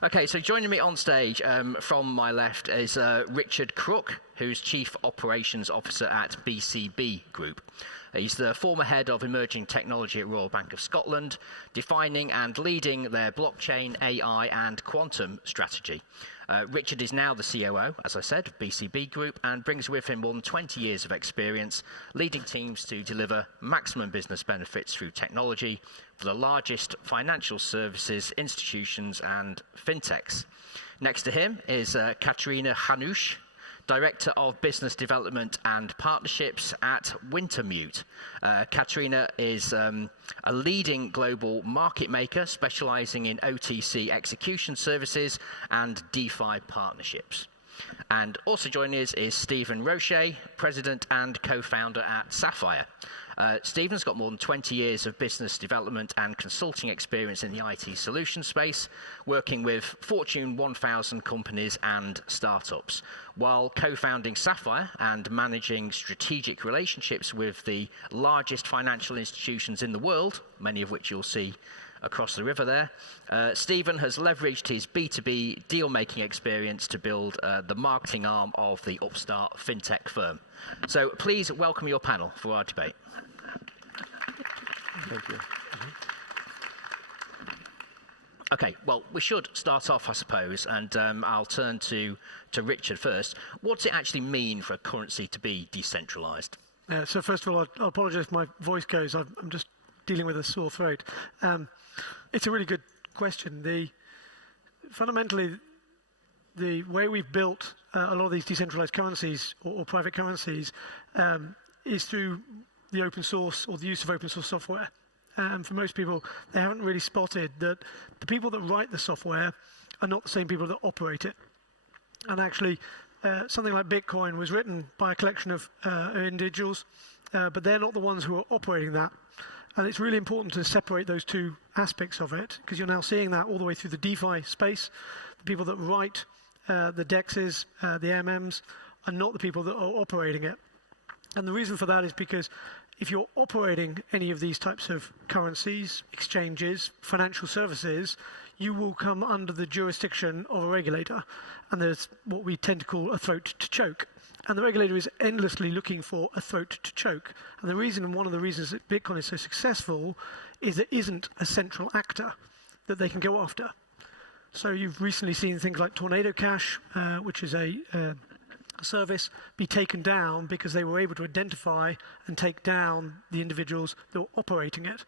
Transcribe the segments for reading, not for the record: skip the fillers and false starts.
Okay, so joining me on stage from my left is Richard Crook, who's Chief Operations Officer at BCB Group. He's the former head of emerging technology at Royal Bank of Scotland, defining and leading their blockchain, AI and quantum strategy. Richard is now the COO, as I said, of BCB Group, and brings with him more than 20 years of experience leading teams to deliver maximum business benefits through technology for the largest financial services, institutions and fintechs. Next to him is Katryna Hanush, Director of Business Development and Partnerships at Wintermute. Katryna is a leading global market maker specializing in OTC execution services and DeFi partnerships. And also joining us is Stephen Roche, President and Co-founder at Saphyre. Stephen's got more than 20 years of business development and consulting experience in the IT solution space, working with Fortune 1000 companies and startups, while co-founding Saphyre and managing strategic relationships with the largest financial institutions in the world, many of which you'll see across the river there. Stephen has leveraged his B2B deal-making experience to build the marketing arm of the upstart FinTech firm. So please welcome your panel for our debate. Thank you. Okay, well, we should start off, I suppose, and I'll turn to Richard first. What's it actually mean for a currency to be decentralized? So first of all, I'll apologize if my voice goes. I'm just dealing with a sore throat. It's a really good question. Fundamentally, the way we've built a lot of these decentralized currencies or private currencies is through the open source or the use of open source software. And for most people, they haven't really spotted that the people that write the software are not the same people that operate it. And actually, something like Bitcoin was written by a collection of individuals, but they're not the ones who are operating that. And it's really important to separate those two aspects of it, because you're now seeing that all the way through the DeFi space. The people that write the DEXs, the MMs, are not the people that are operating it. And the reason for that is because if you're operating any of these types of currencies, exchanges, financial services, you will come under the jurisdiction of a regulator. And there's what we tend to call a throat to choke. And the regulator is endlessly looking for a throat to choke. And one of the reasons that Bitcoin is so successful is there isn't a central actor that they can go after. So you've recently seen things like Tornado Cash, which is a service, be taken down because they were able to identify and take down the individuals that were operating it.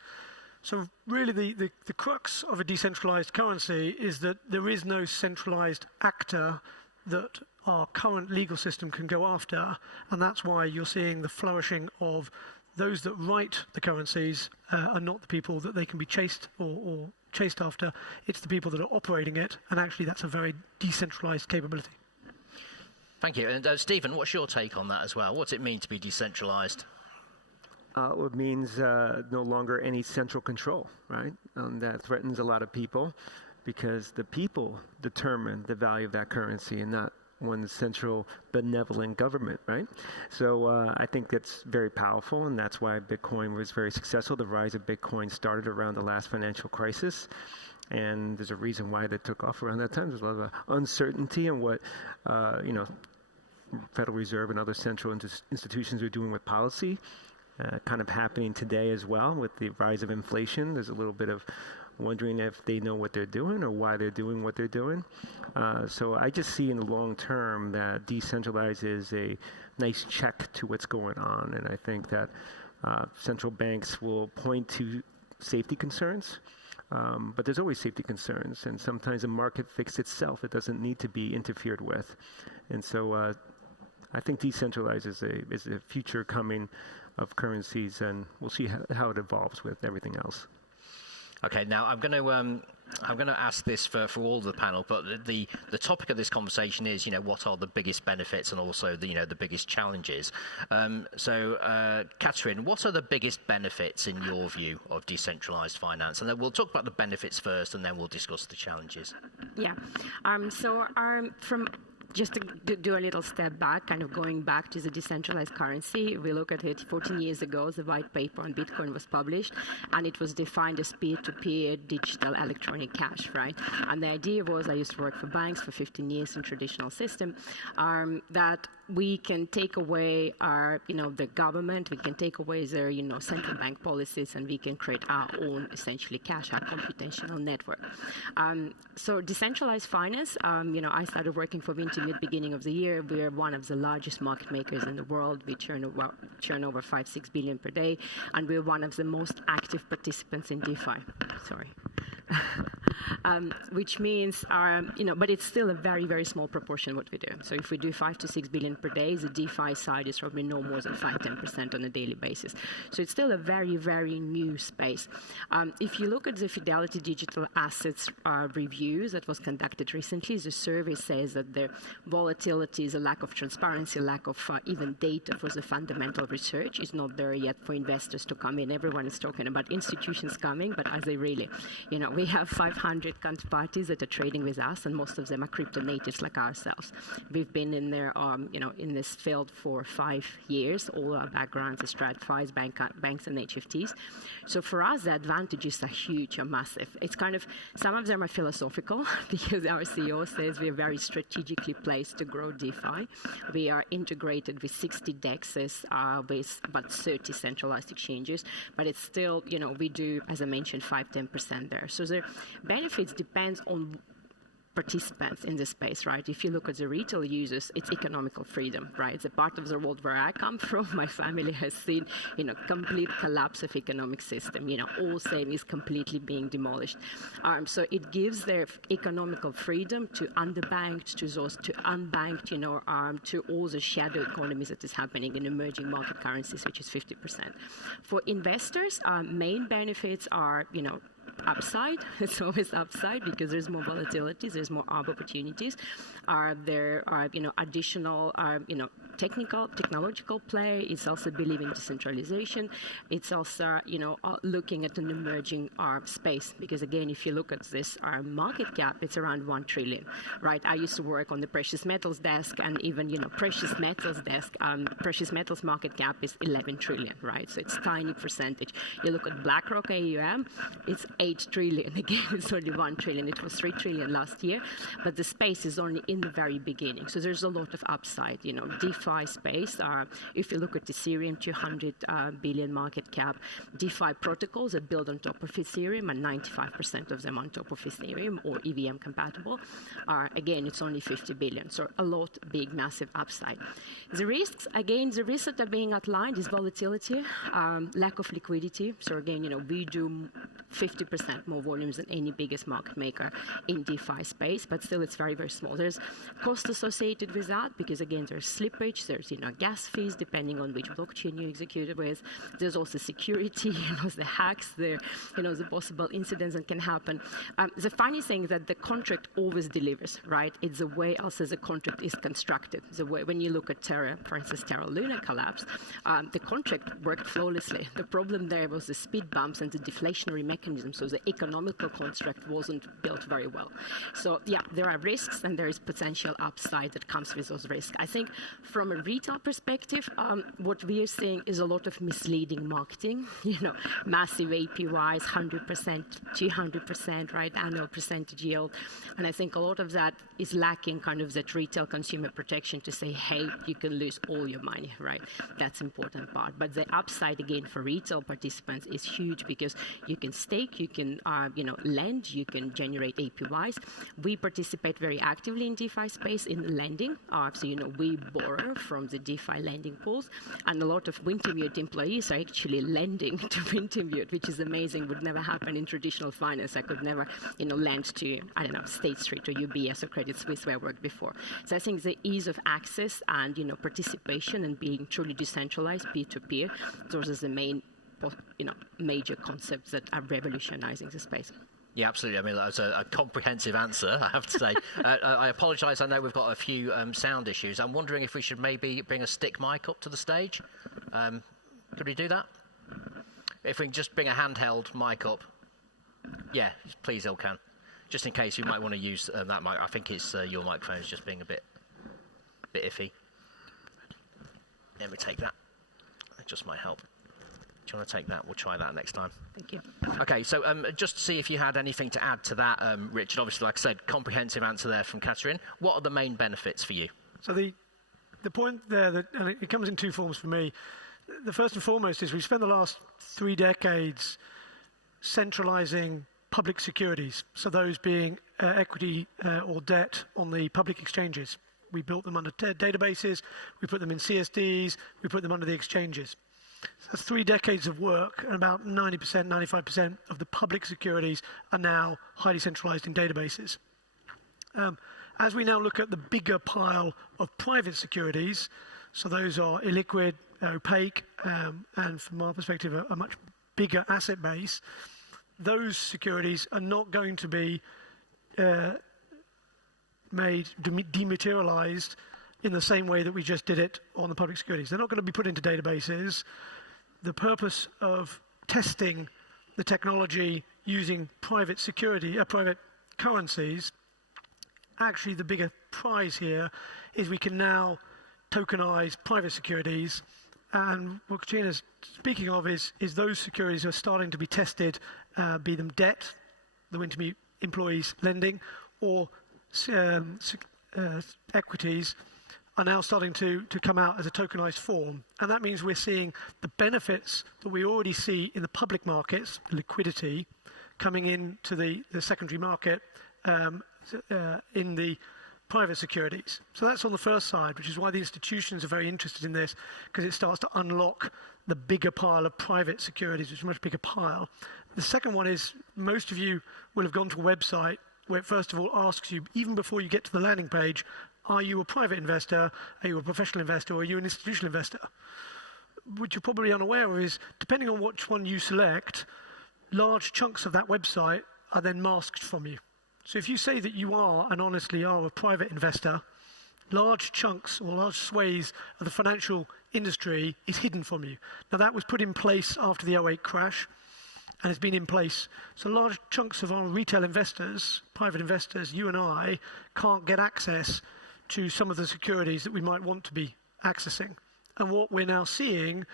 So really the crux of a decentralized currency is that there is no centralized actor that our current legal system can go after, and that's why you're seeing the flourishing of those that write the currencies are not the people that they can be chased or chased after. It's the people that are operating it, and actually that's a very decentralized capability. Thank you. And Stephen, what's your take on that as well? What's it mean to be decentralized? It means no longer any central control, right? That threatens a lot of people because the people determine the value of that currency and not one central benevolent government, right? So I think that's very powerful, and that's why Bitcoin was very successful. The rise of Bitcoin started around the last financial crisis, and there's a reason why that took off around that time. There's a lot of uncertainty in what, Federal Reserve and other central institutions are doing with policy, kind of happening today as well with the rise of inflation. There's a little bit of wondering if they know what they're doing or why they're doing what they're doing. So I just see in the long term that decentralized is a nice check to what's going on. And I think that central banks will point to safety concerns, but there's always safety concerns. And sometimes the market fixes itself. It doesn't need to be interfered with. And so I think decentralized is a future coming of currencies, and we'll see how it evolves with everything else. Okay, now I'm going to ask this for all of the panel, but the topic of this conversation is, what are the biggest benefits and also the biggest challenges. So, Katryna, what are the biggest benefits in your view of decentralized finance? And then we'll talk about the benefits first, and then we'll discuss the challenges. Yeah. From just to do a little step back, kind of going back to the decentralized currency, we look at it 14 years ago, the white paper on Bitcoin was published, and it was defined as peer-to-peer digital electronic cash, right? And the idea was, I used to work for banks for 15 years in traditional system, that we can take away our, the government, we can take away their, central bank policies, and we can create our own, essentially, cash, our computational network. So decentralized finance, I started working for Wintermute beginning of the year. We are one of the largest market makers in the world. We churn over 5-6 billion per day, and we're one of the most active participants in DeFi. Sorry. Which means, but it's still a very, very small proportion of what we do. So if we do 5 to 6 billion per day, the DeFi side is probably no more than 5-10% on a daily basis. So it's still a very, very new space. If you look at the Fidelity Digital Assets reviews that was conducted recently, the survey says that the volatility, the lack of transparency, lack of even data for the fundamental research is not there yet for investors to come in. Everyone is talking about institutions coming, but are they really? We have 500 counterparties that are trading with us, and most of them are crypto natives like ourselves. We've been in there, in this field for 5 years. All our backgrounds are stratified, banks and HFTs. So for us, the advantages are huge and massive. It's kind of, some of them are philosophical because our CEO says we are very strategically placed to grow DeFi. We are integrated with 60 DEXs, with about 30 centralized exchanges, but it's still, we do, as I mentioned, 5-10% there. So the benefits depends on participants in this space, right? If you look at the retail users, it's economical freedom, right? It's a part of the world where I come from. My family has seen, complete collapse of economic system. All saving is completely being demolished. So it gives their economical freedom to underbanked, to those to unbanked, to all the shadow economies that is happening in emerging market currencies, which is 50%. For investors, main benefits are, upside. It's always upside because there's more volatility, there's more opportunities. There are, additional, technological play. It's also believing in decentralization. It's also, looking at an emerging space because, again, if you look at this market cap, it's around 1 trillion, right? I used to work on the precious metals desk, and even, precious metals desk, precious metals market cap is 11 trillion, right? So it's tiny percentage. You look at BlackRock AUM, it's 8 trillion. Again, it's only 1 trillion. It was 3 trillion last year, but the space is only in the very beginning. So there's a lot of upside. DeFi space. If you look at Ethereum, 200 billion market cap. DeFi protocols are built on top of Ethereum, and 95% of them on top of Ethereum or EVM compatible. Again, it's only 50 billion. So a lot, big, massive upside. The risks, again, the risks that are being outlined is volatility, lack of liquidity. So again, we do 50% more volumes than any biggest market maker in DeFi space, but still it's very, very small. There's cost associated with that because, again, there's slippage, there's, gas fees depending on which blockchain you execute it with. There's also security, the hacks, the possible incidents that can happen. The funny thing is that the contract always delivers, right? It's the way also the contract is constructed. The way, when you look at Terra, for instance, Terra Luna collapse, the contract worked flawlessly. The problem there was the speed bumps and the deflationary mechanism, so the economical construct wasn't built very well. So yeah, there are risks and there is potential upside that comes with those risks. I think from a retail perspective, what we are seeing is a lot of misleading marketing, massive APYs, 100%, 200%, right, annual percentage yield. And I think a lot of that is lacking kind of that retail consumer protection to say, hey, you can lose all your money, right? That's important part. But the upside, again, for retail participants is huge because you can stake, you can, lend, you can generate APYs. We participate very actively in DeFi space in lending. So, we borrow from the DeFi lending pools, and a lot of Wintermute employees are actually lending to Wintermute, which is amazing. Would never happen in traditional finance. I could never, lend to, State Street or UBS or Credit Suisse where I worked before. So I think the ease of access and, participation and being truly decentralized peer-to-peer, those are the main, major concepts that are revolutionizing the space. Yeah, absolutely. I mean, that was a comprehensive answer, I have to say. I apologise. I know we've got a few sound issues. I'm wondering if we should maybe bring a stick mic up to the stage. Could we do that? If we can just bring a handheld mic up. Yeah, please, Ilkan. Just in case you might want to use that mic. I think it's your microphone is just being a bit bit iffy. Let me take that. It just might help. Do you want to take that? We'll try that next time. Thank you. Okay, so just to see if you had anything to add to that, Richard. Obviously, like I said, comprehensive answer there from Katryna. What are the main benefits for you? So the point there, and it comes in two forms for me. The first and foremost is we've spent the last 3 decades centralizing public securities, so those being equity or debt on the public exchanges. We built them under databases, we put them in CSDs, we put them under the exchanges. So that's 3 decades of work, and about 90%, 95% of the public securities are now highly centralized in databases. As we now look at the bigger pile of private securities, so those are illiquid, opaque, and from our perspective, a much bigger asset base, those securities are not going to be made dematerialized in the same way that we just did it on the public securities. They're not going to be put into databases. The purpose of testing the technology using private currencies, actually the bigger prize here is we can now tokenize private securities. And what Katryna's speaking of is those securities are starting to be tested, be them debt, the Wintermute employees lending, or equities are now starting to come out as a tokenized form. And that means we're seeing the benefits that we already see in the public markets, the liquidity, coming into the secondary market in the private securities. So that's on the first side, which is why the institutions are very interested in this, because it starts to unlock the bigger pile of private securities, which is a much bigger pile. The second one is most of you will have gone to a website where it first of all asks you, even before you get to the landing page, are you a private investor, are you a professional investor, or are you an institutional investor? What you're probably unaware of is, depending on which one you select, large chunks of that website are then masked from you. So if you say that you are, and honestly are, a private investor, large chunks or large swathes of the financial industry is hidden from you. Now that was put in place after the '08 crash, and it's been in place. So large chunks of our retail investors, private investors, you and I, can't get access to some of the securities that we might want to be accessing. And what we're now seeing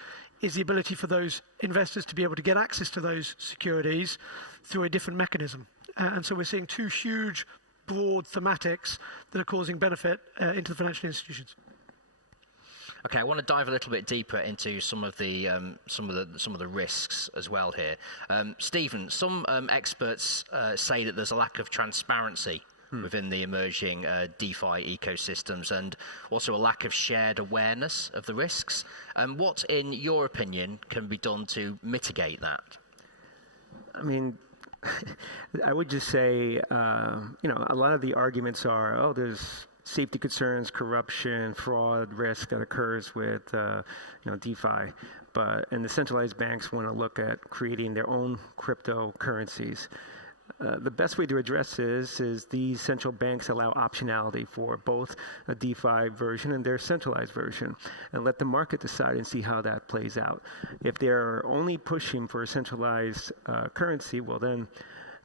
is the ability for those investors to be able to get access to those securities through a different mechanism. And so we're seeing two huge, broad thematics that are causing benefit into the financial institutions. Okay, I want to dive a little bit deeper into some of the risks as well here. Stephen, some experts say that there's a lack of transparency within the emerging DeFi ecosystems, and also a lack of shared awareness of the risks. What, in your opinion, can be done to mitigate that? I mean, I would just say, a lot of the arguments are, there's safety concerns, corruption, fraud, risk that occurs with, DeFi. And the centralized banks want to look at creating their own cryptocurrencies. The best way to address this is these central banks allow optionality for both a DeFi version and their centralized version, and let the market decide and see how that plays out. If they're only pushing for a centralized currency, well then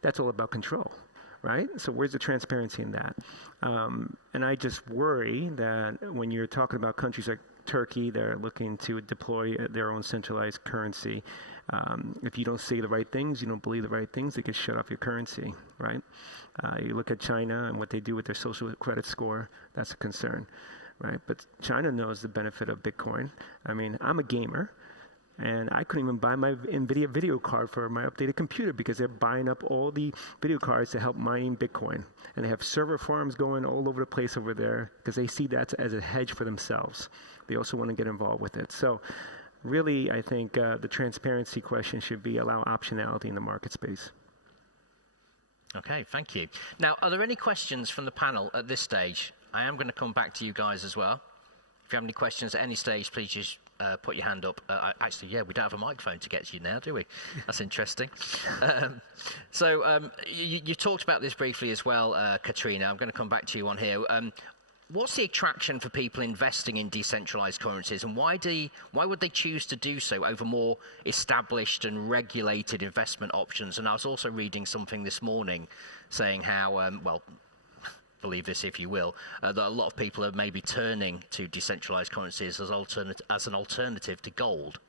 that's all about control, right? So where's the transparency in that? And I just worry that when you're talking about countries like Turkey, they're looking to deploy their own centralized currency. If you don't say the right things, you don't believe the right things, they can shut off your currency, right? You look at China and what they do with their social credit score, that's a concern, right? But China knows the benefit of Bitcoin. I mean, I'm a gamer, and I couldn't even buy my NVIDIA video card for my updated computer because they're buying up all the video cards to help mining Bitcoin. And they have server farms going all over the place over there because they see that as a hedge for themselves. They also want to get involved with it. So really, I think the transparency question should be allow optionality in the market space. Okay, thank you. Now, are there any questions from the panel at this stage? I am going to come back to you guys as well. If you have any questions at any stage, please just put your hand up. Actually, yeah, we don't have a microphone to get to you now, do we? That's interesting. You talked about this briefly as well, Katryna. I'm going to come back to you on here. What's the attraction for people investing in decentralized currencies, and why would they choose to do so over more established and regulated investment options? And I was also reading something this morning saying how, believe this if you will, that a lot of people are maybe turning to decentralized currencies as an alternative to gold.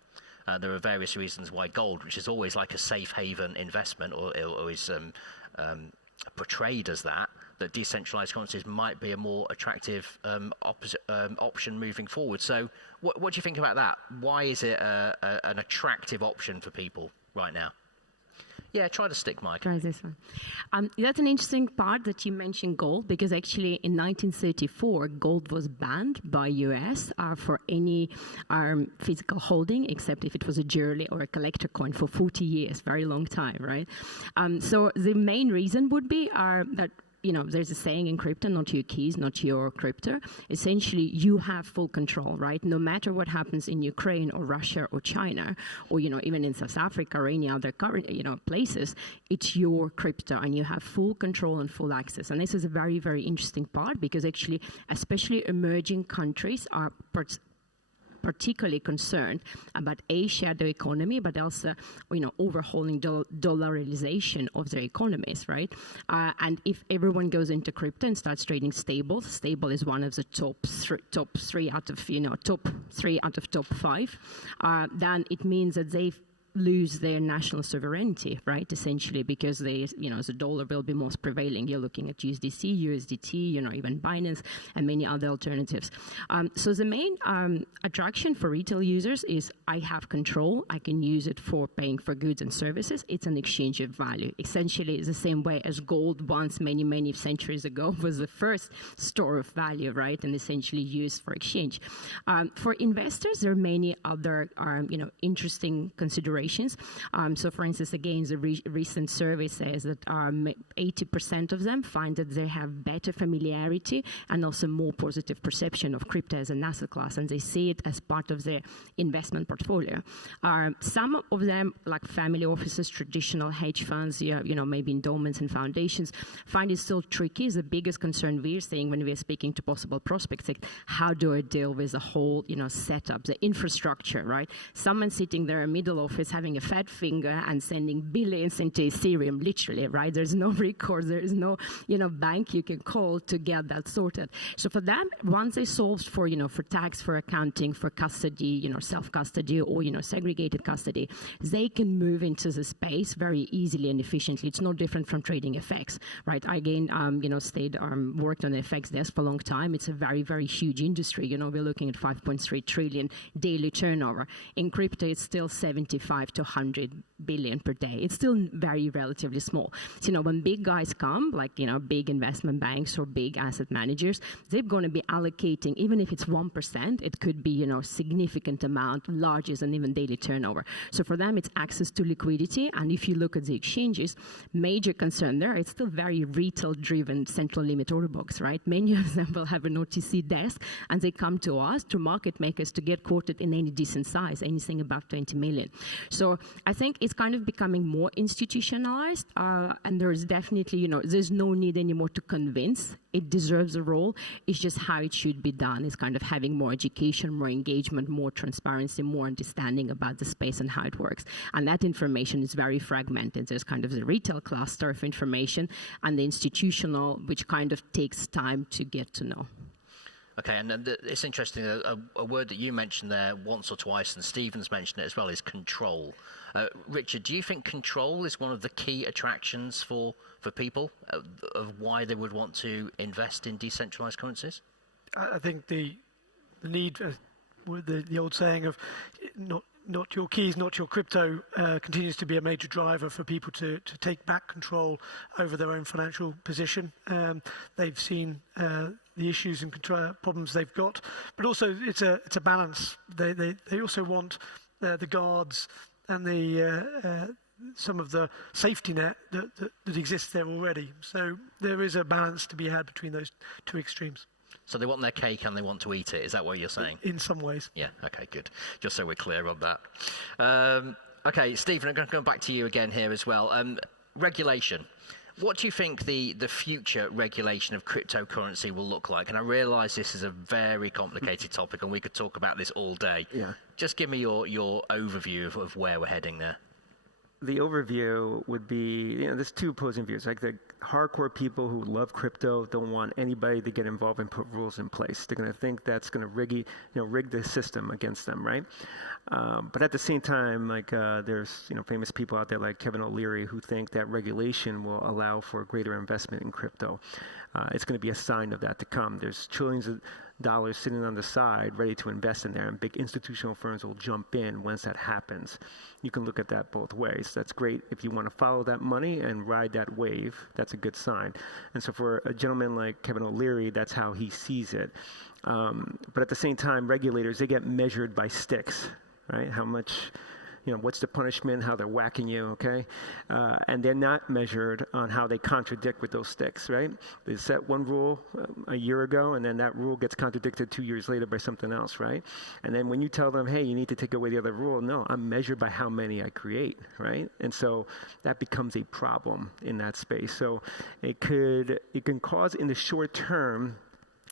There are various reasons why gold, which is always like a safe haven investment, or is portrayed as that decentralized currencies might be a more attractive option moving forward. So what do you think about that? Why is it an attractive option for people right now? Yeah, try the stick, Mike. Try this one. That's an interesting part that you mentioned gold, because actually in 1934, gold was banned by US for any physical holding, except if it was a jewelry or a collector coin for 40 years, very long time, right? So the main reason would be that there's a saying in crypto, not your keys, not your crypto. Essentially, you have full control, right? No matter what happens in Ukraine or Russia or China, or, even in South Africa or any other places, it's your crypto and you have full control and full access. And this is a very, very interesting part, because actually, especially emerging countries are particularly concerned about shadow economy, but also, overhauling dollarization of their economies, right? And if everyone goes into crypto and starts trading stable is one of the top three out of top 5, then it means that they lose their national sovereignty, right? Essentially, because the dollar will be most prevailing. You're looking at USDT, even Binance and many other alternatives. So the main attraction for retail users is I have control. I can use it for paying for goods and services. It's an exchange of value. Essentially, it's the same way as gold once many, many centuries ago was the first store of value, right? And essentially used for exchange. For investors, there are many other, interesting considerations. So, for instance, again, the recent survey says that 80% of them find that they have better familiarity and also more positive perception of crypto as an asset class, and they see it as part of their investment portfolio. Some of them, like family offices, traditional hedge funds, maybe endowments and foundations, find it still tricky. The biggest concern we're seeing when we're speaking to possible prospects, like, how do I deal with the whole, setup, the infrastructure, right? Someone sitting there in middle office having a fat finger and sending billions into Ethereum, literally, right? There's no recourse, there is no, bank you can call to get that sorted. So for them, once they solved for tax, for accounting, for custody, self-custody or, segregated custody, they can move into the space very easily and efficiently. It's no different from trading FX, right? I again, worked on the FX desk for a long time. It's a very, very huge industry. We're looking at 5.3 trillion daily turnover. In crypto, it's still 75 to 100 billion per day. It's still very relatively small. So, when big guys come, like, big investment banks or big asset managers, they're going to be allocating, even if it's 1%, it could be, significant amount, larger than even daily turnover. So for them, it's access to liquidity. And if you look at the exchanges, major concern there, it's still very retail-driven central limit order books, right? Many of them will have an OTC desk, and they come to us, to market makers, to get quoted in any decent size, anything above 20 million. So I think it's kind of becoming more institutionalized, and there's definitely, there's no need anymore to convince. It deserves a role. It's just how it should be done. It's kind of having more education, more engagement, more transparency, more understanding about the space and how it works. And that information is very fragmented. There's kind of the retail cluster of information and the institutional, which kind of takes time to get to know. Okay, and it's interesting, a word that you mentioned there once or twice, and Stephen's mentioned it as well, is control. Richard, do you think control is one of the key attractions for people of why they would want to invest in decentralized currencies? I think the need, the old saying of not your keys, not your crypto, continues to be a major driver for people to take back control over their own financial position. They've seen the issues and problems they've got, but also it's a balance. They also want the guards and some of the safety net that exists there already. So there is a balance to be had between those two extremes. So they want their cake and they want to eat it. Is that what you're saying? In some ways. Yeah, okay, good. Just so we're clear on that. Okay, Stephen, I'm going to come back to you again here as well. Regulation. What do you think the future regulation of cryptocurrency will look like? And I realise this is a very complicated topic and we could talk about this all day. Yeah. Just give me your overview of where we're heading there. the overview would be, there's two opposing views. Like the hardcore people who love crypto don't want anybody to get involved and put rules in place. They're going to think that's going to rig the system against them, right? But at the same time, like there's famous people out there like Kevin O'Leary who think that regulation will allow for greater investment in crypto. It's going to be a sign of that to come. There's trillions of dollars sitting on the side ready to invest in there, and big institutional firms will jump in once that happens. You can look at that both ways. That's great if you want to follow that money and ride that wave. That's a good sign. And so for a gentleman like Kevin O'Leary, that's how he sees it. But at the same time, regulators, they get measured by sticks, right? How much, what's the punishment, how they're whacking you, okay? And they're not measured on how they contradict with those sticks, right? They set one rule a year ago, and then that rule gets contradicted 2 years later by something else, right? And then when you tell them, hey, you need to take away the other rule, no, I'm measured by how many I create, right? And so that becomes a problem in that space. So it can cause in the short term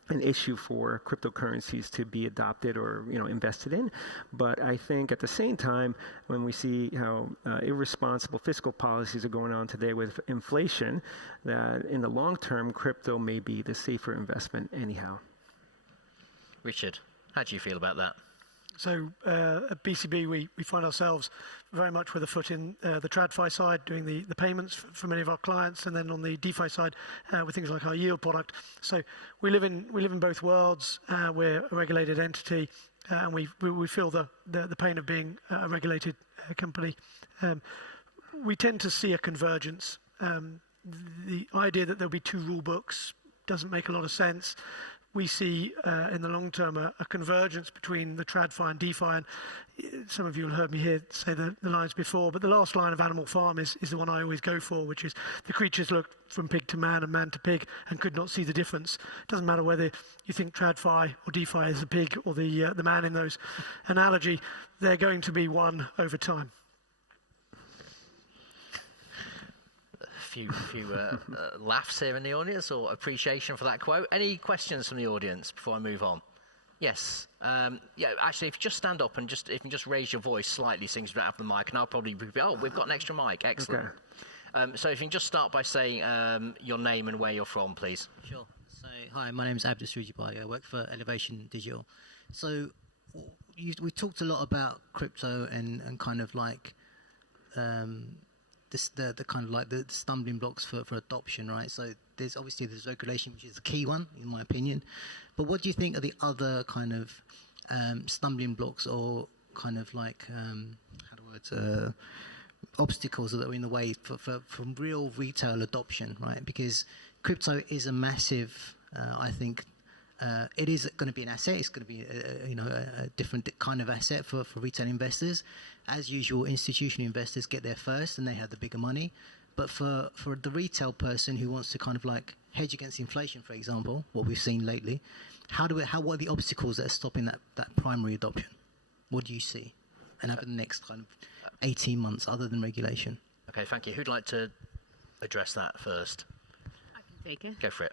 an issue for cryptocurrencies to be adopted or invested in, but I think at the same time, when we see how irresponsible fiscal policies are going on today with inflation, that in the long term, crypto may be the safer investment anyhow. Richard, how do you feel about that? So at BCB, we find ourselves very much with a foot in the TradFi side, doing the payments for many of our clients, and then on the DeFi side with things like our yield product. So we live in both worlds. We're a regulated entity, and we feel the pain of being a regulated company. We tend to see a convergence. The idea that there'll be two rule books doesn't make a lot of sense. We see in the long term a convergence between the TradFi and DeFi, and some of you will heard me here say the lines before, but the last line of Animal Farm is the one I always go for, which is the creatures looked from pig to man and man to pig and could not see the difference. It doesn't matter whether you think TradFi or DeFi is the pig or the man in those analogy, they're going to be one over time. Few laughs here in the audience, or appreciation for that quote. Any questions from the audience before I move on? Yes. Actually, if you just stand up and if you can just raise your voice slightly, so you don't have the mic, and I'll probably be, we've got an extra mic. Excellent. Okay. So if you can just start by saying your name and where you're from, please. Sure. So, hi, my name is Abdus Rujibai. I work for Elevation Digital. So we talked a lot about crypto and kind of like the kind of like the stumbling blocks for adoption, right? So there's regulation, which is the key one, in my opinion. But what do you think are the other kind of stumbling blocks or kind of like obstacles that are in the way for real retail adoption, right? Because crypto is a massive, I think, it is going to be an asset. It's going to be a different kind of asset for retail investors. As usual, institutional investors get there first and they have the bigger money. But for the retail person who wants to kind of like hedge against inflation, for example, what we've seen lately, what are the obstacles that are stopping that primary adoption? What do you see? And over the next kind of 18 months, other than regulation? Okay, thank you. Who'd like to address that first? Take it. Go for it.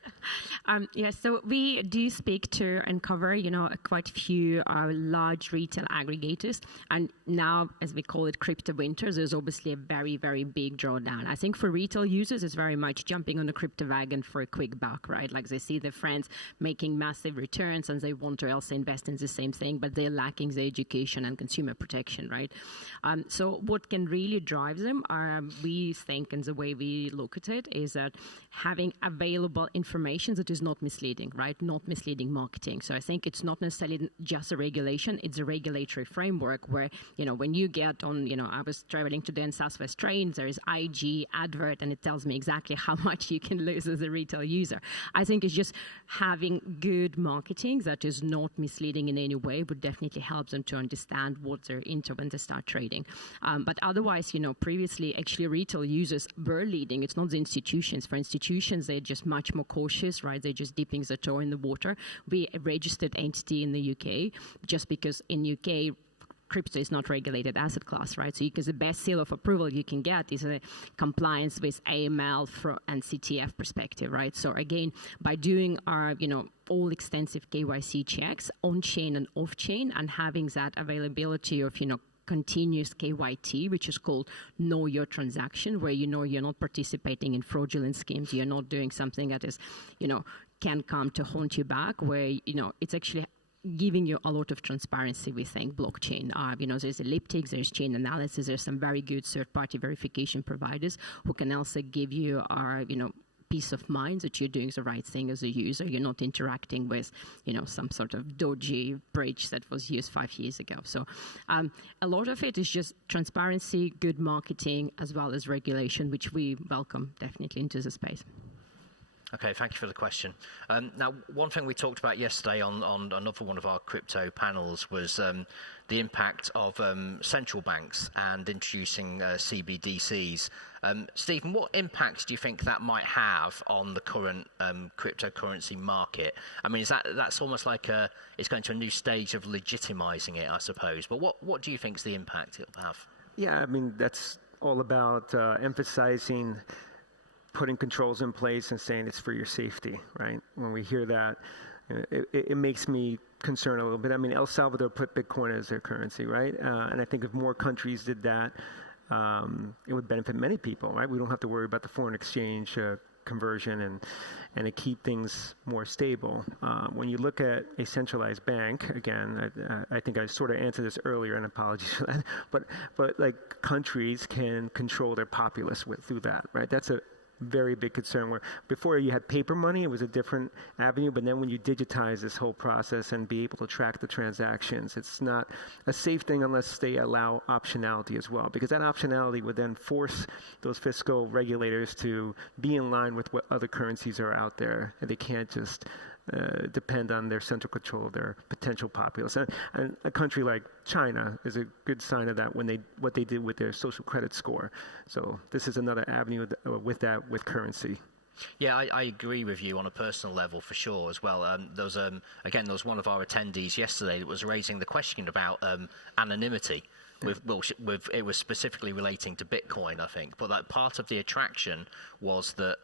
So we do speak to and cover, quite a few large retail aggregators. And now, as we call it, crypto winters, there's obviously a very, very big drawdown. I think for retail users, it's very much jumping on the crypto wagon for a quick buck, right? Like they see their friends making massive returns and they want to also invest in the same thing, but they're lacking the education and consumer protection, right? So what can really drive them, we think, and the way we look at it, is that having available information that is not misleading, right? Not misleading marketing. So I think it's not necessarily just a regulation, it's a regulatory framework where, when you get on, I was traveling today in Southwest trains, there is IG advert and it tells me exactly how much you can lose as a retail user. I think it's just having good marketing that is not misleading in any way would definitely help them to understand what they're into when they start trading. But otherwise, previously actually retail users were leading. It's not the institutions. For institutions, they're just much more cautious, right? They're just dipping the toe in the water. We a registered entity in the UK, just because in UK, crypto is not regulated asset class, right? So because the best seal of approval you can get is a compliance with AML and CTF perspective, right? So again, by doing our, all extensive KYC checks on chain and off chain and having that availability of, continuous KYT, which is called Know Your Transaction, where you know you're not participating in fraudulent schemes, you're not doing something that is, can come to haunt you back, where, it's actually giving you a lot of transparency, we think, blockchain. There's elliptics, there's chain analysis, there's some very good third-party verification providers who can also give you peace of mind that you're doing the right thing as a user. You're not interacting with, some sort of dodgy bridge that was used 5 years ago. So a lot of it is just transparency, good marketing, as well as regulation, which we welcome definitely into the space. Okay, thank you for the question. Now, one thing we talked about yesterday on another one of our crypto panels was the impact of central banks and introducing CBDCs. Stephen, what impact do you think that might have on the current cryptocurrency market? I mean, that's almost like it's going to a new stage of legitimizing it, I suppose. But what do you think is the impact it'll have? Yeah, I mean, that's all about emphasizing putting controls in place and saying it's for your safety, right? When we hear that, it makes me concerned a little bit. I mean, El Salvador put Bitcoin as their currency, right? And I think if more countries did that, it would benefit many people, right? We don't have to worry about the foreign exchange conversion and to keep things more stable. When you look at a centralized bank, again, I think I sort of answered this earlier, and apologies for that, but like countries can control their populace through that, right? That's a very big concern. Where before you had paper money, it was a different avenue, but then when you digitize this whole process and be able to track the transactions, it's not a safe thing unless they allow optionality as well, because that optionality would then force those fiscal regulators to be in line with what other currencies are out there, and they can't just depend on their central control of their potential populace. And a country like China is a good sign of that what they did with their social credit score. So this is another avenue with currency. Yeah, I agree with you on a personal level for sure as well. There was one of our attendees yesterday that was raising the question about anonymity. It was specifically relating to Bitcoin, I think. But that part of the attraction was that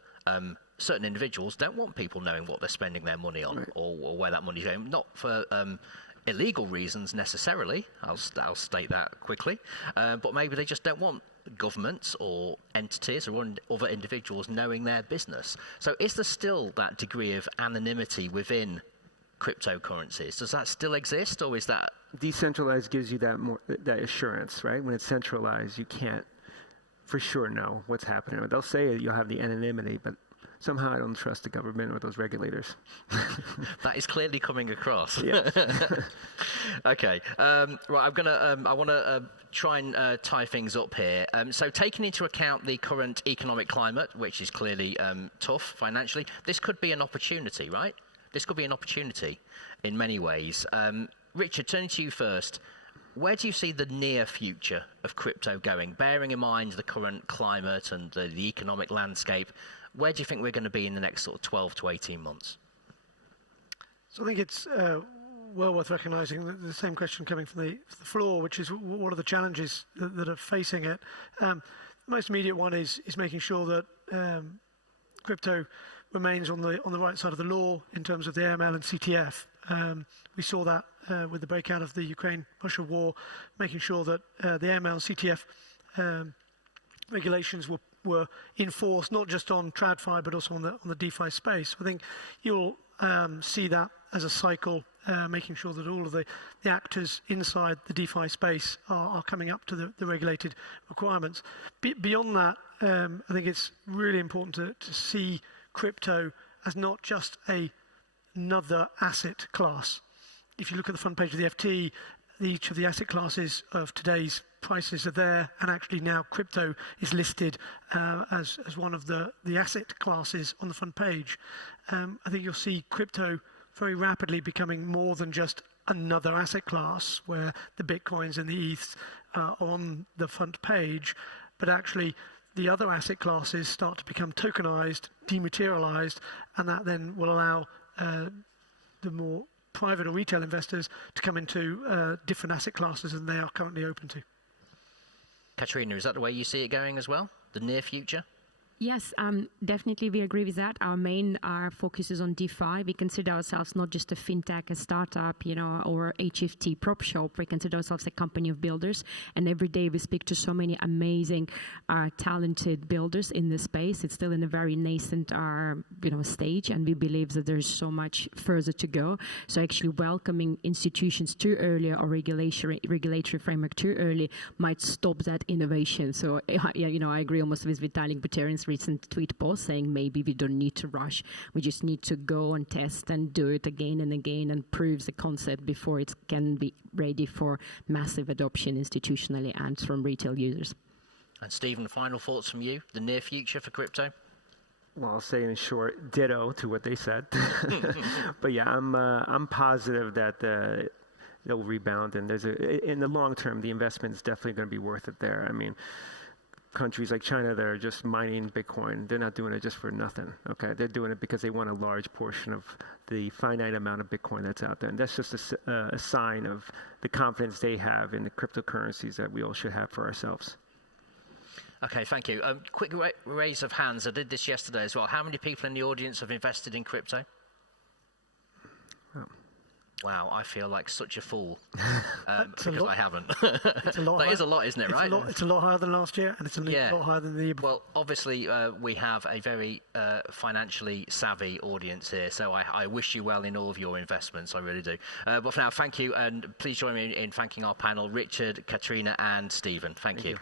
certain individuals don't want people knowing what they're spending their money on, right, or where that money's going. Not for illegal reasons necessarily. I'll state that quickly. But maybe they just don't want governments or entities or other individuals knowing their business. So is there still that degree of anonymity within cryptocurrencies? Does that still exist, or is that... Decentralized gives you that assurance, right? When it's centralized, you can't for sure know what's happening. They'll say you'll have the anonymity, but somehow I don't trust the government or those regulators. That is clearly coming across. Yes. Okay. Right. I want to try and tie things up here. So, taking into account the current economic climate, which is clearly tough financially, this could be an opportunity, right? This could be an opportunity in many ways. Richard, turning to you first. Where do you see the near future of crypto going? Bearing in mind the current climate and the economic landscape, where do you think we're going to be in the next sort of 12 to 18 months? So I think it's well worth recognising the same question coming from the floor, which is what are the challenges that are facing it. The most immediate one is making sure that crypto remains on the right side of the law in terms of the AML and CTF. We saw that with the breakout of the Ukraine-Russia war, making sure that the AML and CTF regulations were enforced not just on TradFi but also on the DeFi space. I think you'll see that as a cycle, making sure that all of the actors inside the DeFi space are coming up to the regulated requirements. Beyond that, I think it's really important to see crypto as not just another asset class. If you look at the front page of the FT, each of the asset classes of today's prices are there, and actually now crypto is listed as one of the asset classes on the front page. I think you'll see crypto very rapidly becoming more than just another asset class where the Bitcoins and the ETHs are on the front page, but actually the other asset classes start to become tokenized, dematerialized, and that then will allow the more private or retail investors to come into different asset classes than they are currently open to. Katryna, is that the way you see it going as well? The near future? Yes, definitely we agree with that. Our main focus is on DeFi. We consider ourselves not just a FinTech, a startup, or HFT prop shop. We consider ourselves a company of builders. And every day we speak to so many amazing, talented builders in this space. It's still in a very nascent, stage, and we believe that there's so much further to go. So actually welcoming institutions too early or regulatory framework too early might stop that innovation. So, I agree almost with Vitalik Buterin's recent tweet post saying maybe we don't need to rush. We just need to go and test and do it again and again and prove the concept before it can be ready for massive adoption institutionally and from retail users. And Stephen, final thoughts from you? The near future for crypto? Well, I'll say in short, ditto to what they said. But yeah, I'm positive that it'll rebound, and in the long term, the investment is definitely going to be worth it there. I mean, countries like China that are just mining Bitcoin, they're not doing it just for nothing, okay? They're doing it because they want a large portion of the finite amount of Bitcoin that's out there. And that's just a sign of the confidence they have in the cryptocurrencies that we all should have for ourselves. Okay, thank you. Quick raise of hands. I did this yesterday as well. How many people in the audience have invested in crypto? Oh. Wow, I feel like such a fool because lot. I haven't. It's a lot. That is a lot, isn't it? Right? It's a lot higher than last year, and it's a lot higher than the year before. Well, obviously, we have a very financially savvy audience here, so I wish you well in all of your investments. I really do. But for now, thank you, and please join me in thanking our panel, Richard, Katryna, and Stephen. Thank you.